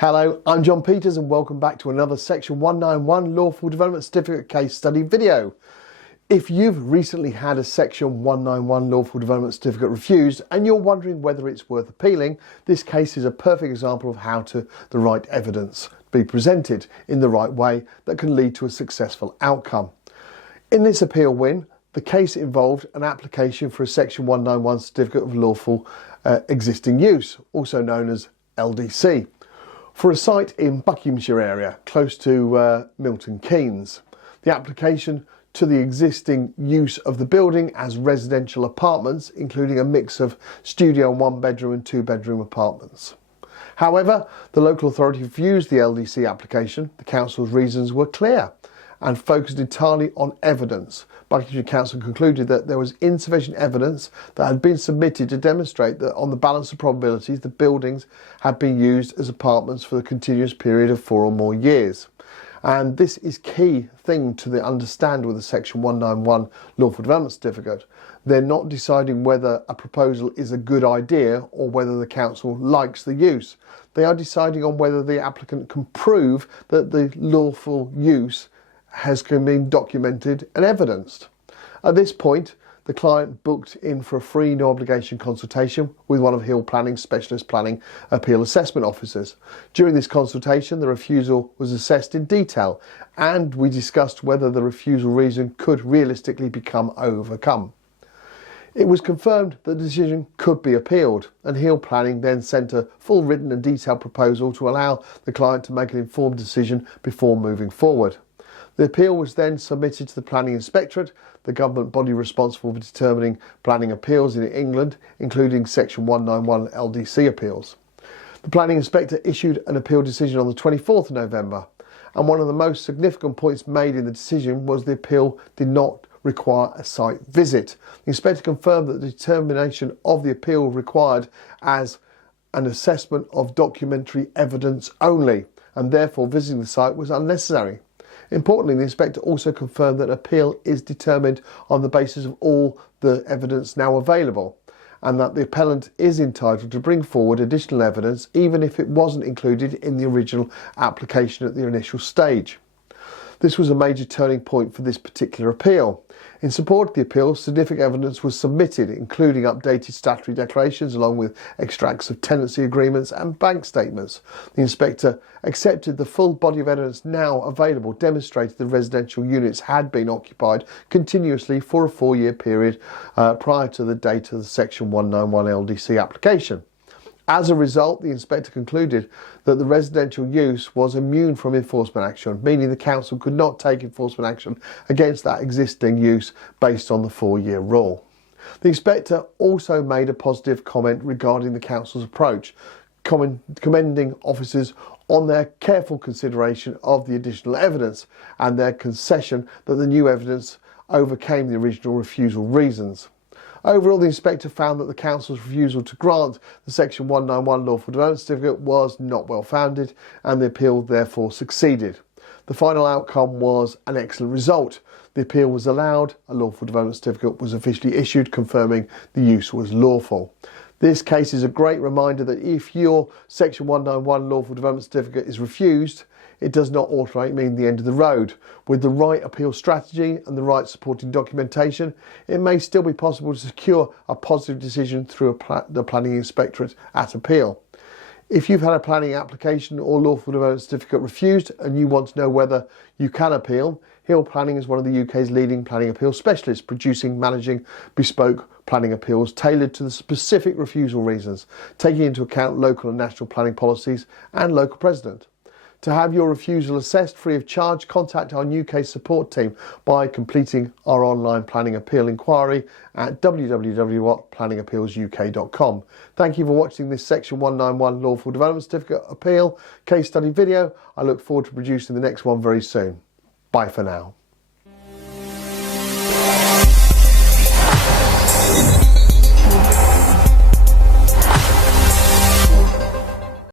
Hello, I'm John Peters and welcome back to another Section 191 Lawful Development Certificate case study video. If you've recently had a Section 191 Lawful Development Certificate refused and you're wondering whether it's worth appealing, this case is a perfect example of how the right evidence be presented in the right way that can lead to a successful outcome. In this appeal win, the case involved an application for a Section 191 Certificate of Lawful Existing Use, also known as LDC, for a site in Buckinghamshire area, close to Milton Keynes. The application to the existing use of the building as residential apartments, including a mix of studio and one-bedroom and two-bedroom apartments. However, the local authority refused the LDC application. The council's reasons were clear and focused entirely on evidence. Buckinghamshire Council concluded that there was insufficient evidence that had been submitted to demonstrate that on the balance of probabilities the buildings had been used as apartments for the continuous period of 4 or more years. And this is key thing to understand with the Section 191 Lawful Development Certificate. They're not deciding whether a proposal is a good idea or whether the council likes the use. They are deciding on whether the applicant can prove that the lawful use has been documented and evidenced. At this point, the client booked in for a free no obligation consultation with one of Hill Planning's specialist planning appeal assessment officers. During this consultation, the refusal was assessed in detail and we discussed whether the refusal reason could realistically become overcome. It was confirmed that the decision could be appealed, and Hill Planning then sent a full written and detailed proposal to allow the client to make an informed decision before moving forward. The appeal was then submitted to the Planning Inspectorate, the government body responsible for determining planning appeals in England, including Section 191 LDC appeals. The Planning Inspector issued an appeal decision on the 24th of November, and one of the most significant points made in the decision was the appeal did not require a site visit. The Inspector confirmed that the determination of the appeal required as an assessment of documentary evidence only, and therefore visiting the site was unnecessary. Importantly, the Inspector also confirmed that appeal is determined on the basis of all the evidence now available, and that the appellant is entitled to bring forward additional evidence even if it wasn't included in the original application at the initial stage. This was a major turning point for this particular appeal. In support of the appeal, significant evidence was submitted, including updated statutory declarations along with extracts of tenancy agreements and bank statements. The Inspector accepted the full body of evidence now available demonstrated the residential units had been occupied continuously for a 4-year period prior to the date of the Section 191 LDC application. As a result, the Inspector concluded that the residential use was immune from enforcement action, meaning the council could not take enforcement action against that existing use based on the 4-year rule. The Inspector also made a positive comment regarding the council's approach, commending officers on their careful consideration of the additional evidence and their concession that the new evidence overcame the original refusal reasons. Overall, the Inspector found that the council's refusal to grant the Section 191 Lawful Development Certificate was not well founded and the appeal therefore succeeded. The final outcome was an excellent result. The appeal was allowed, a Lawful Development Certificate was officially issued confirming the use was lawful. This case is a great reminder that if your Section 191 Lawful Development Certificate is refused, it does not automatically mean the end of the road. With the right appeal strategy and the right supporting documentation, it may still be possible to secure a positive decision through the Planning Inspectorate at appeal. If you've had a planning application or Lawful Development Certificate refused and you want to know whether you can appeal, Hill Planning is one of the UK's leading planning appeal specialists, managing bespoke planning appeals tailored to the specific refusal reasons, taking into account local and national planning policies and local precedent. To have your refusal assessed free of charge, contact our UK support team by completing our online planning appeal inquiry at www.planningappealsuk.com. Thank you for watching this Section 191 Lawful Development Certificate appeal case study video. I look forward to producing the next one very soon. Bye for now.